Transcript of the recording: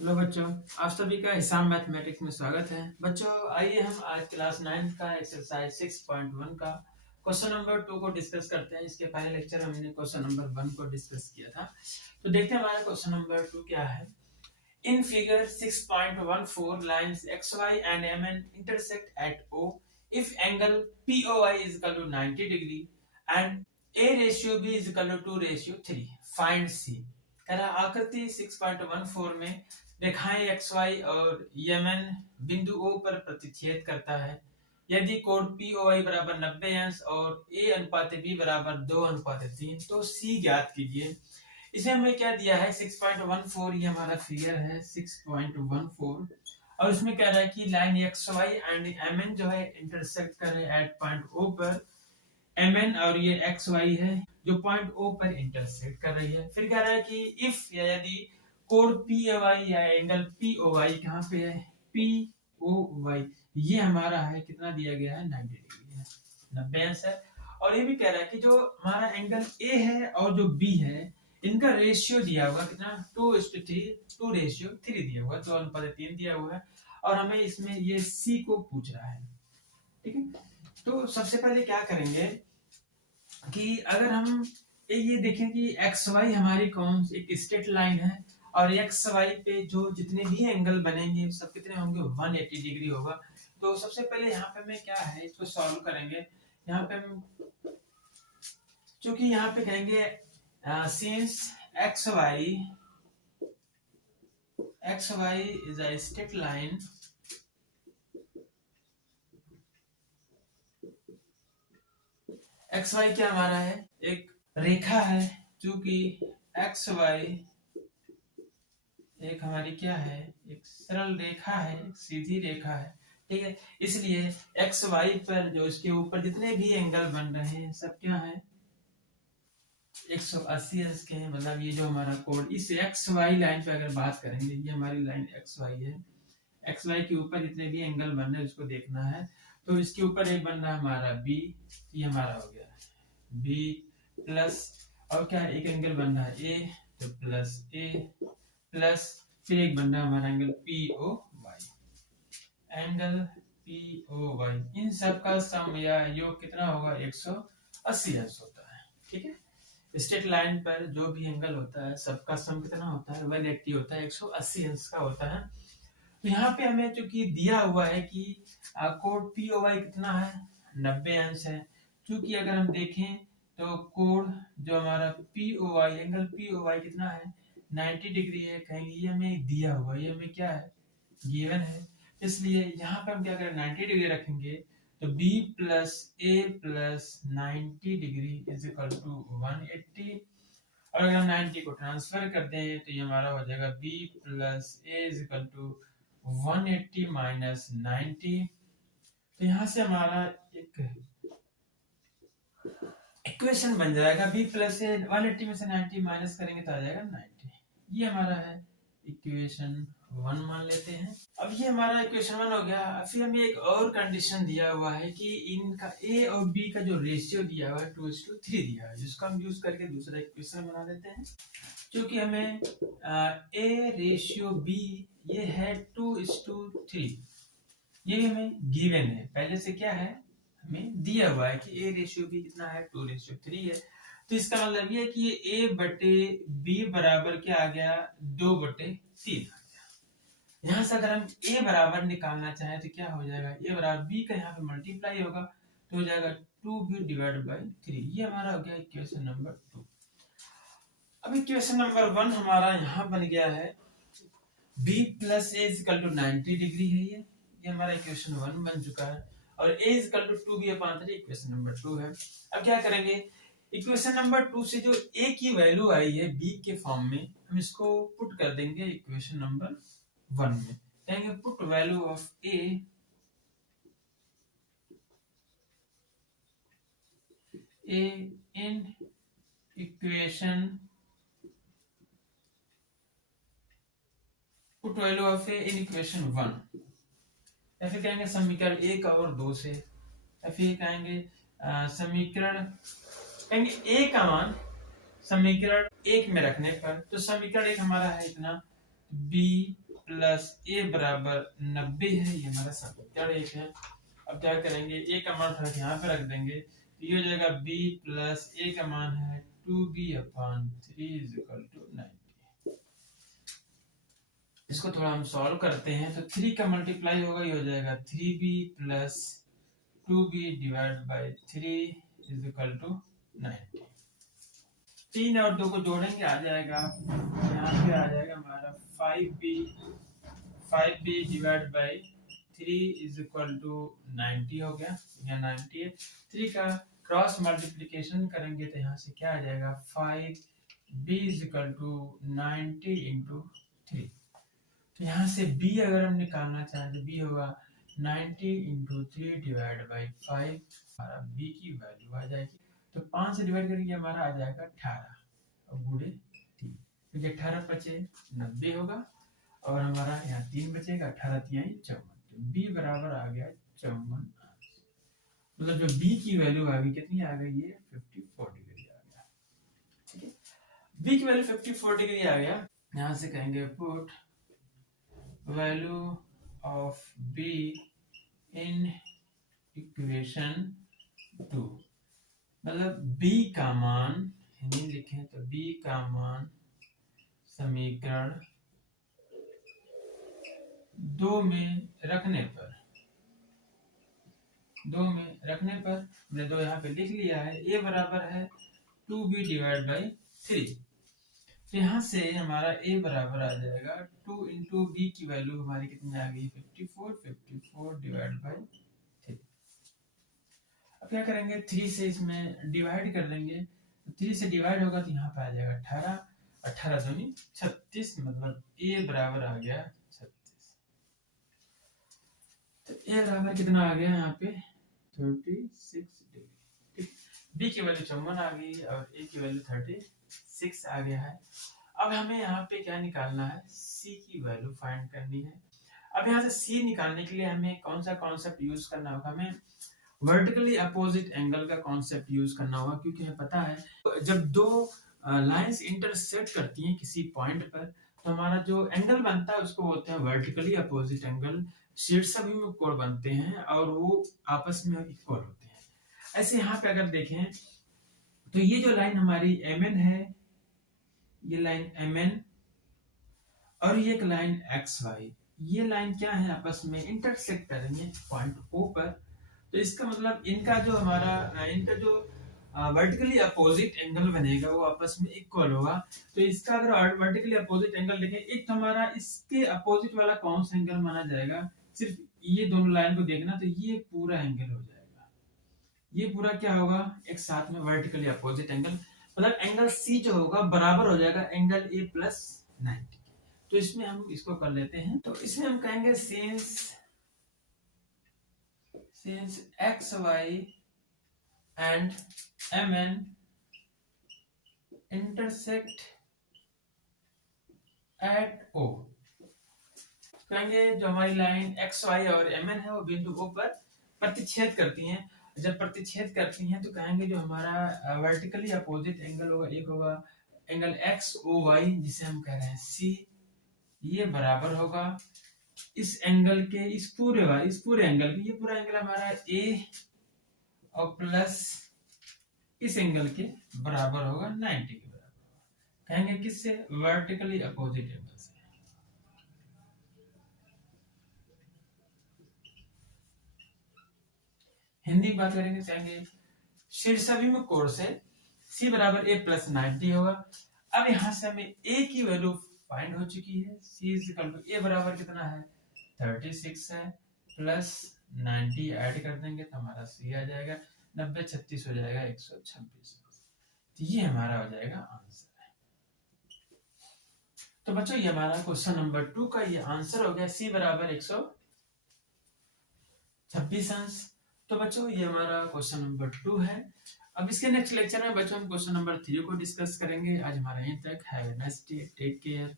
Hello बच्चों, आप सभी का हिसाब मैथमेटिक्स में स्वागत है। बच्चों आइए हम आज क्लास 9 का एक्सरसाइज 6.1 का क्वेश्चन नंबर 2 को डिस्कस करते हैं। इसके पहले लेक्चर हमने क्वेश्चन नंबर 1 को डिस्कस किया था। तो देखते हैं हमारा क्वेश्चन नंबर 2 क्या है। In figure 6.14 lines XY and MN intersect at O if angle POI is equal to 90 degree and A ratio B is equal to 2 ratio 3. Find C. कह रहा आकृति 6.14 में रेखाएं XY और MN बिंदु O पर प्रतिच्छेद करता है। यदि कोण POI बराबर 90 अंश और A अनुपात B बराबर 2 अनुपात 3 तो C ज्ञात कीजिए। इसमें हमें क्या दिया है 6.14, ये हमारा फिगर है 6.14 और इसमें कह रहा है कि लाइन XY एंड MN जो है इंटरसेक्ट कर रहे हैं एट पॉइंट O पर। MN और ये XY है जो पॉइंट O पर इंटरसेक्ट कर रही है। फिर कह रहा है कि इफ या यदि कोण POI या एंगल POI कहाँ पे है, POY ये हमारा है, कितना दिया गया है 90 डिग्री है, 90 अंश है। और ये भी कह रहा है कि जो हमारा एंगल A है और जो B है इनका रेशियो दिया हुआ कितना 2:3, 2:3 दिया हुआ, 2:3 दिया हुआ है और हमें इसमें ये C को पूछ रहा है। ठीक है, तो सबसे पहले क्या करेंगे कि अगर हम ये देखें कि XY हमारी कौन सी एक स्ट्रेट लाइन है और XY पे जो जितने भी एंगल बनेंगे सब कितने होंगे 180 डिग्री होगा। तो सबसे पहले यहाँ पे हमें क्या है इसको सॉल्व करेंगे। यहाँ पे हम चूंकि यहाँ पे कहेंगे since XY is a straight line XY क्या हमारा है एक रेखा है, चूंकि XY एक हमारी क्या है एक सरल रेखा है, एक सीधी रेखा है। ठीक है, इसलिए XY पर जो इसके ऊपर जितने भी एंगल बन रहे हैं सब क्या है 180 अंश के हैं। मतलब ये जो हमारा कोण इस XY लाइन पे अगर बात करेंगे, ये हमारी लाइन XY है, XY के ऊपर जितने भी एंगल बन रहे हैं उसको देखना है। तो इसके ऊपर एक बन रहा है हमारा B, ये हमारा हो गया B प्लस और क्या एक एंगल बन रहा है A, तो प्लस A प्लस फिर एक बन रहा है हमारा एंगल POY, एंगल POY इन सब का सम या योग कितना होगा 180 अंश होता है। ठीक है, स्ट्रेट लाइन पर जो भी एंगल होता है सबका सम कितना होता है 180 होता है, 180 अंश का होता है। तो यहाँ पे हमें चूंकि दिया हुआ है कि कोण POY कितना है 90 अंश है। चूंकि अगर हम देखें तो कोण जो हमारा POY एंगल POY कितना है 90 डिग्री है, कहेंगे ये हमें दिया हुआ, ये हमें क्या है गिवन है। इसलिए यहाँ पे हम क्या करें 90 डिग्री रखेंगे तो B plus A plus 90 degree is equal to 180 और अगर हम 90 को ट्रांसफर कर दें तो ये हमारा हो जाएगा B plus A is equal to 180 minus 90। तो यहाँ से हमारा एक इक्वेशन बन जाएगा B प्लस A, 180 में से 90 माइनस करेंगे तो आ जाएगा 90। ये हमारा है इक्वेशन 1 मान लेते हैं। अब ये हमारा इक्वेशन 1 हो गया। फिर हमें एक और कंडीशन दिया हुआ है कि इनका A और B का जो रेशियो दिया हुआ है 2:3 दिया है, जिसको हम यूज करके दूसरा इक्वेशन बना देते हैं। क्योंकि हमें A रेशियो B ये है 2:3, ये हमें गिवन है, पहले से क्या है हमें दिया हुआ है कि A रेशियो B कितना है 2:3 है। तो इसका मतलब ये है कि ये A बटे B बराबर क्या आ गया 2/3 आ गया। यहाँ से अगर हम A बराबर निकालना चाहें तो क्या हो जाएगा A बराबर B का यहाँ पे मल्टीप्लाई होगा तो हो जाएगा 2B डिवाइडेड बाई 3। ये हमारा हो गया इक्वेशन नंबर 2। अब इक्वेशन नंबर 1 हमारा यहाँ बन गया है B plus A is equal to 90 degree है, ये हमारा इक्वेशन 1 बन चुका है और A is equal to 2B/3 equation number 2 है। अब क्या करेंगे इक्वेशन नंबर 2 से जो A की वैल्यू आई है B के फॉर्म में हम इसको पुट कर देंगे इक्वेशन नंबर 1 में। कहेंगे put value of A in equation, put value of A in equation 1, या फिर कहेंगे समीकरण 1 और 2 से, या फिर कहेंगे समीकरण कहेंगे A का मान समीकरण 1 में रखने पर। तो समीकरण 1 हमारा है इतना B प्लस ए बराबर 90 है, ये हमारा समीकरण 1 है। अब क्या करेंगे, ए का मान उठा के यहाँ पे रख देंगे, तो ये हो जाएगा b प्लस ए का मान है 2b/3 = 90। इसको थोड़ा हम सॉल्व करते हैं, तो 3 का मल्टीप्लाई होगा, ये हो जाएगा 3b प्लस 2b/3 = 90। 3 और 2 को जोड़ेंगे, आ जाएगा यहाँ पे आ जाएगा हमारा 5b / 3 = 90 हो गया, यहाँ 90 है। 3 का क्रॉस मल्टीप्लिकेशन करेंगे तो यहाँ से क्या आ जाएगा, 5b = 90 × 3। तो यहाँ से b अगर हम निकालना चाहें तो b होगा 90 × 3 / 5, हमारा b की वैल्यू आ जाएगी। तो 5 से डिवाइड करेंगे, हमारा आ जाएगा 18 और गुणे 3, क्योंकि 18 बचे 90 होगा और हमारा यहाँ 3 बचेगा, 18 × 3 = 54। तो b बराबर आ गया 54, मतलब जो b की वैल्यू आ गई, कितनी आ गई, ये 54 डिग्री आ गया। ठीक है, b की वैल्यू 54 डिग्री आ गया। यहाँ से कहेंगे put value of b in equation 2, मतलब b का मान हिंदी लिखें तो b का मान समीकरण 2 में रखने पर, हमने 2 यहाँ पे लिख लिया है, a बराबर है 2b/3। तो यहाँ से हमारा a बराबर आ जाएगा 2 × b की वैल्यू हमारी कितनी आ गई, 54/3। अब क्या करेंगे, 3 से इसमें डिवाइड कर देंगे, 3 से डिवाइड होगा तो यहाँ पे आ जाएगा 18, 18 दूनी 36, मतलब a बराबर आ गया 36। तो a बराबर कितना आ गया यहाँ पे 36 डिग्री। ठीक, b की वैल्यू 54 आ गई और a की वैल्यू 36 आ गया है। अब हमें यहाँ पे क्या निकालना है, c की वैल्यू फाइंड करनी है। अब यहाँ से c निकालने के लिए हमें कौन सा कॉन्सेप्ट यूज करना होगा, हमें वर्टिकली अपोजिट एंगल का कॉन्सेप्ट यूज करना होगा, क्योंकि हमें पता है जब दो लाइंस इंटरसेक्ट करती हैं किसी पॉइंट पर, तो हमारा जो एंगल बनता है उसको बोलते हैं वर्टिकली अपोजिट एंगल। शीर्षाभिमुख कोण बनते हैं और वो आपस में इक्वल होते हैं। ऐसे यहाँ पे अगर देखें तो ये जो लाइन हमारी mn है, ये लाइन mn और ये एक लाइन xy, ये लाइन क्या है, आपस में इंटरसेक्ट करेंगे पॉइंट O पर। तो इसका मतलब इनका जो वर्टिकली अपोजिट एंगल बनेगा वो आपस में इक्वल होगा। तो इसका अगर वर्टिकली अपोजिट एंगल देखें, एक तो हमारा इसके अपोजिट वाला कौन सा एंगल माना जाएगा, सिर्फ ये दोनों लाइन को देखना, तो ये पूरा एंगल हो जाएगा, ये पूरा क्या होगा, एक साथ में वर्टिकली अपोजिट एंगल, मतलब एंगल C जो होगा बराबर हो जाएगा एंगल A + 90। तो इसमें हम इसको कर लेते हैं, तो इसमें हम कहेंगे since xy and mn intersect at O, कहेंगे जो हमारी लाइन xy और mn है वो बिंदु O पर प्रतिच्छेद करती हैं। जब प्रतिच्छेद करती हैं तो कहेंगे जो हमारा वर्टिकली अपोजिट एंगल होगा, एक होगा एंगल XOY जिसे हम कह रहे हैं C, ये बराबर होगा इस एंगल के, इस पूरे एंगल के, ये पूरा एंगल हमारा A और प्लस इस एंगल के बराबर होगा, 90 के बराबर होगा। कहेंगे किससे, वर्टिकली अपोजिट एंगल से। हिंदी की बात करेंगे, कहेंगे शीर्षाभिमुख कोण से C बराबर A + 90 होगा। अब यहाँ से हमें A की वैल्यू फाइंड हो चुकी है, C = A बराबर कितना है 36 है, प्लस 90 ऐड कर देंगे तो हमारा C आ जाएगा 90 36 हो जाएगा 126। तो ये हमारा हो जाएगा आंसर है। तो बच्चों ये हमारा क्वेश्चन नंबर 2 का ये आंसर हो गया, C बराबर 126 अंश। तो बच्चों ये हमारा क्वेश्चन नंबर 2 है। अब इसके नेक्स्ट लेक्चर में बच्चों हम क्वेश्चन नंबर 3 को डिस्कस करेंगे। आज हमारा यहीं तक। Have a nice day, take care.